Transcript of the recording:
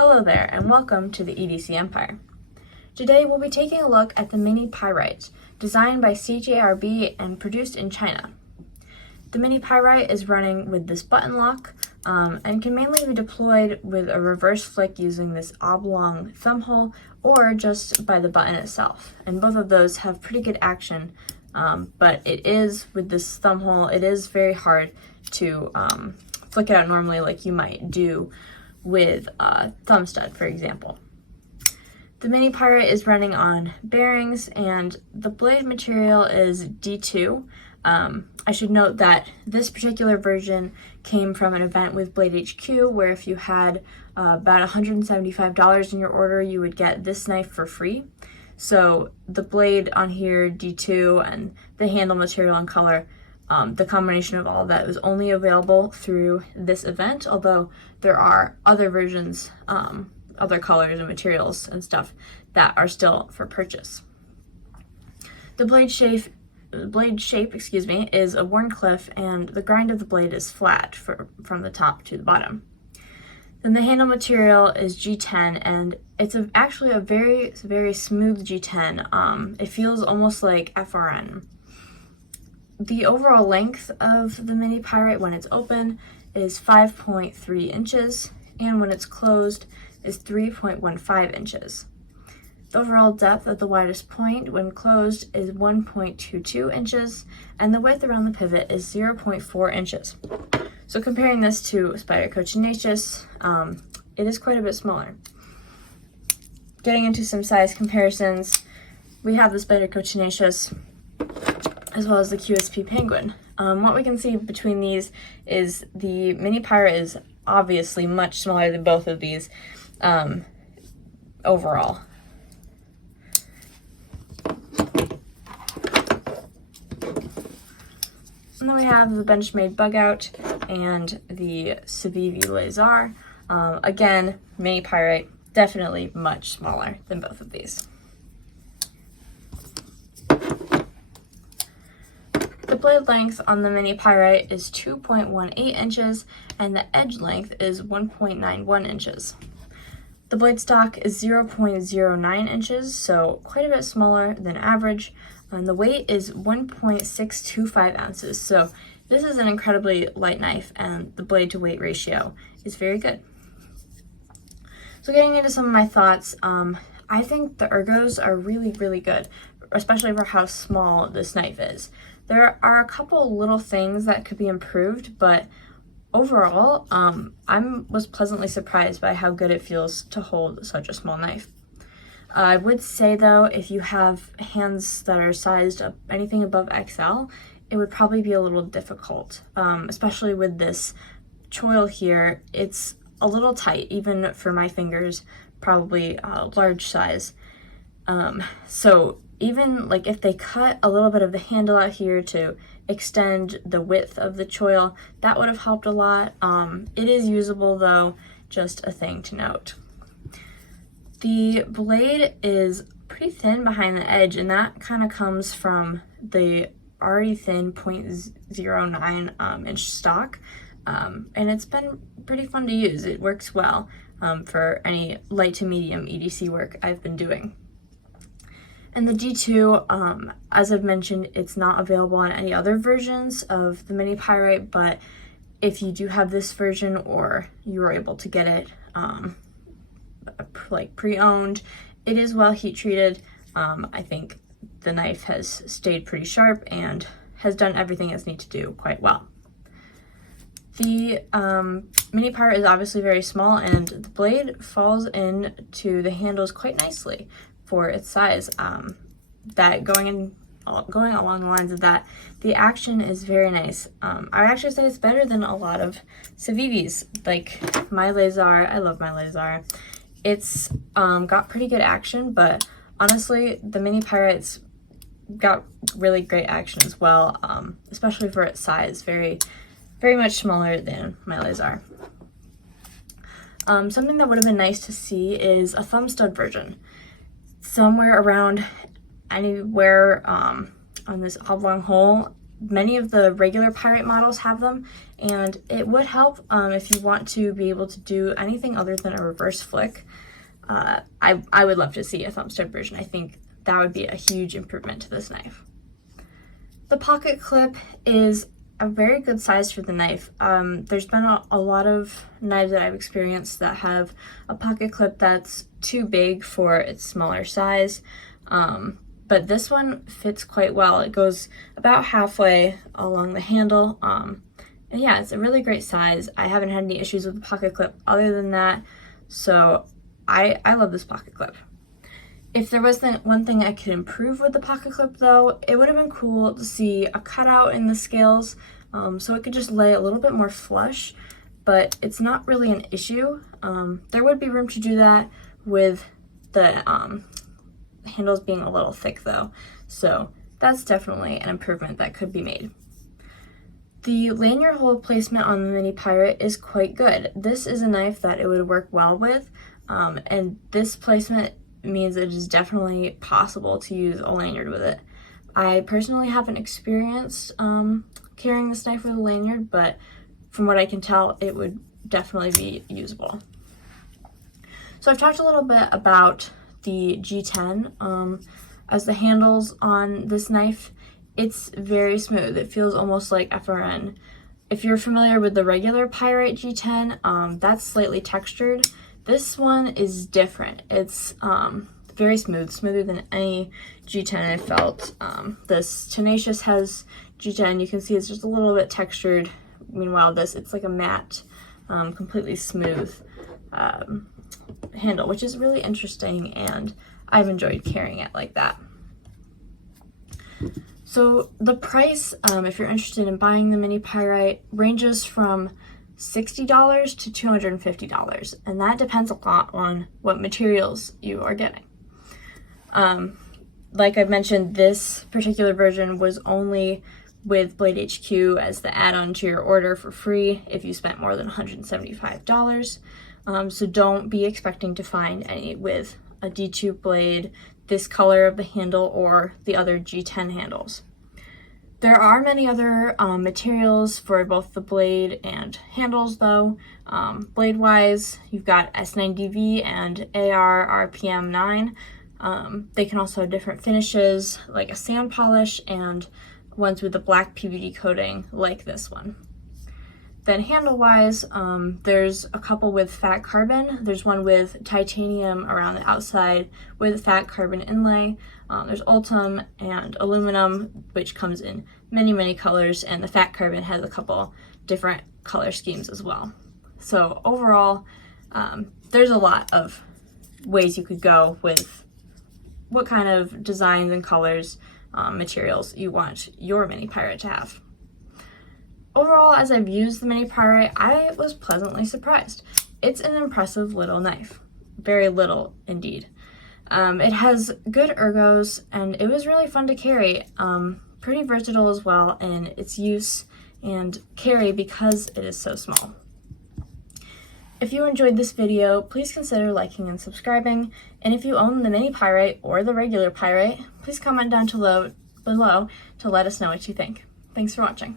Hello there and welcome to the EDC Empire. Today we'll be taking a look at the Mini Pyrite, designed by CJRB and produced in China. The Mini Pyrite is running with this button lock and can mainly be deployed with a reverse flick using this oblong thumb hole or just by the button itself. And both of those have pretty good action, but it is, with this thumb hole, it is very hard to flick it out normally like you might do with a thumb stud, for example. The Mini Pyrite is running on bearings and the blade material is D2. I should note that this particular version came from an event with Blade HQ where if you had about $175 in your order, you would get this knife for free. So the blade on here, D2, and the handle material and color, the combination of all of that was only available through this event, although there are other versions, other colors and materials and stuff that are still for purchase. The blade shape, is a Warncliffe, and the grind of the blade is flat from the top to the bottom. Then the handle material is G10, and it's actually a very, very smooth G10. It feels almost like FRN. The overall length of the Mini Pyrite when it's open is 5.3 inches, and when it's closed is 3.15 inches. The overall depth at the widest point when closed is 1.22 inches, and the width around the pivot is 0.4 inches. So comparing this to Spyderco Tenacious, it is quite a bit smaller. Getting into some size comparisons, we have the Spyderco Tenacious as well as the QSP Penguin. What we can see between these is the Mini Pyrite is obviously much smaller than both of these overall. And then we have the Benchmade Bug Out and the Civivi Laser. Again, Mini Pyrite, definitely much smaller than both of these. The blade length on the Mini Pyrite is 2.18 inches and the edge length is 1.91 inches. The blade stock is 0.09 inches, so quite a bit smaller than average, and the weight is 1.625 ounces, so this is an incredibly light knife and the blade to weight ratio is very good. So getting into some of my thoughts, I think the ergos are really, really good, especially for how small this knife is. There are a couple little things that could be improved, but overall, I was pleasantly surprised by how good it feels to hold such a small knife. I would say though, if you have hands that are sized up anything above XL, it would probably be a little difficult, especially with this choil here. It's a little tight, even for my fingers, probably large size. So even like if they cut a little bit of the handle out here to extend the width of the choil, that would have helped a lot. It is usable though, just a thing to note. The blade is pretty thin behind the edge, and that kind of comes from the already thin 0.09 inch stock, and it's been pretty fun to use. It works well for any light to medium EDC work I've been doing. And the D2, as I've mentioned, it's not available on any other versions of the Mini Pyrite, but if you do have this version or you were able to get it like pre-owned, it is well heat treated. I think the knife has stayed pretty sharp and has done everything it's needs to do quite well. The Mini Pyrite is obviously very small and the blade falls into the handles quite nicely for its size. That going along the lines of that, the action is very nice. I would actually say it's better than a lot of Civivis, like my Laser. I love my Laser. It's got pretty good action, but honestly, the Mini Pyrite's got really great action as well, especially for its size. Very, very much smaller than my Laser. Something that would have been nice to see is a thumb stud version. Somewhere around anywhere on this oblong hole Many of the regular Pyrite models have them, and it would help if you want to be able to do anything other than a reverse flick. I would love to see a thumb stud version. I think that would be a huge improvement to this knife. The pocket clip is a very good size for the knife. There's been a lot of knives that I've experienced that have a pocket clip that's too big for its smaller size, but this one fits quite well. It goes about halfway along the handle, and yeah, it's a really great size. I haven't had any issues with the pocket clip other than that, so I love this pocket clip. If there was one thing I could improve with the pocket clip though, it would have been cool to see a cutout in the scales so it could just lay a little bit more flush, but it's not really an issue. There would be room to do that with the handles being a little thick though, so that's definitely an improvement that could be made. The lanyard hole placement on the Mini Pyrite is quite good. This is a knife that it would work well with, and this placement means it is definitely possible to use a lanyard with it. I personally haven't experienced carrying this knife with a lanyard, but from what I can tell, it would definitely be usable. So I've talked a little bit about the G10. As the handles on this knife, it's very smooth. It feels almost like FRN. If you're familiar with the regular Pyrite G10, that's slightly textured. This one is different. It's very smooth, smoother than any G10 I've felt. This Tenacious has G10. You can see it's just a little bit textured. Meanwhile, it's like a matte, completely smooth handle, which is really interesting, and I've enjoyed carrying it like that. So the price, if you're interested in buying the Mini Pyrite, ranges from $60 to $250, and that depends a lot on what materials you are getting. Like I've mentioned, this particular version was only with Blade HQ as the add-on to your order for free if you spent more than $175. So don't be expecting to find any with a D2 blade, this color of the handle, or the other G10 handles. There are many other materials for both the blade and handles though. Blade-wise, you've got S9DV and AR RPM 9. They can also have different finishes like a sand polish and ones with a black PVD coating like this one. Then handle-wise, there's a couple with fat carbon. There's one with titanium around the outside with fat carbon inlay. There's ultim and aluminum, which comes in many, many colors, and the fat carbon has a couple different color schemes as well. So overall, there's a lot of ways you could go with what kind of designs and colors, materials you want your Mini Pyrite to have. Overall, as I've used the Mini Pyrite, I was pleasantly surprised. It's an impressive little knife. Very little indeed. It has good ergos, and it was really fun to carry. Pretty versatile as well in its use and carry because it is so small. If you enjoyed this video, please consider liking and subscribing, and if you own the Mini Pyrite or the regular Pyrite, please comment down below to let us know what you think. Thanks for watching.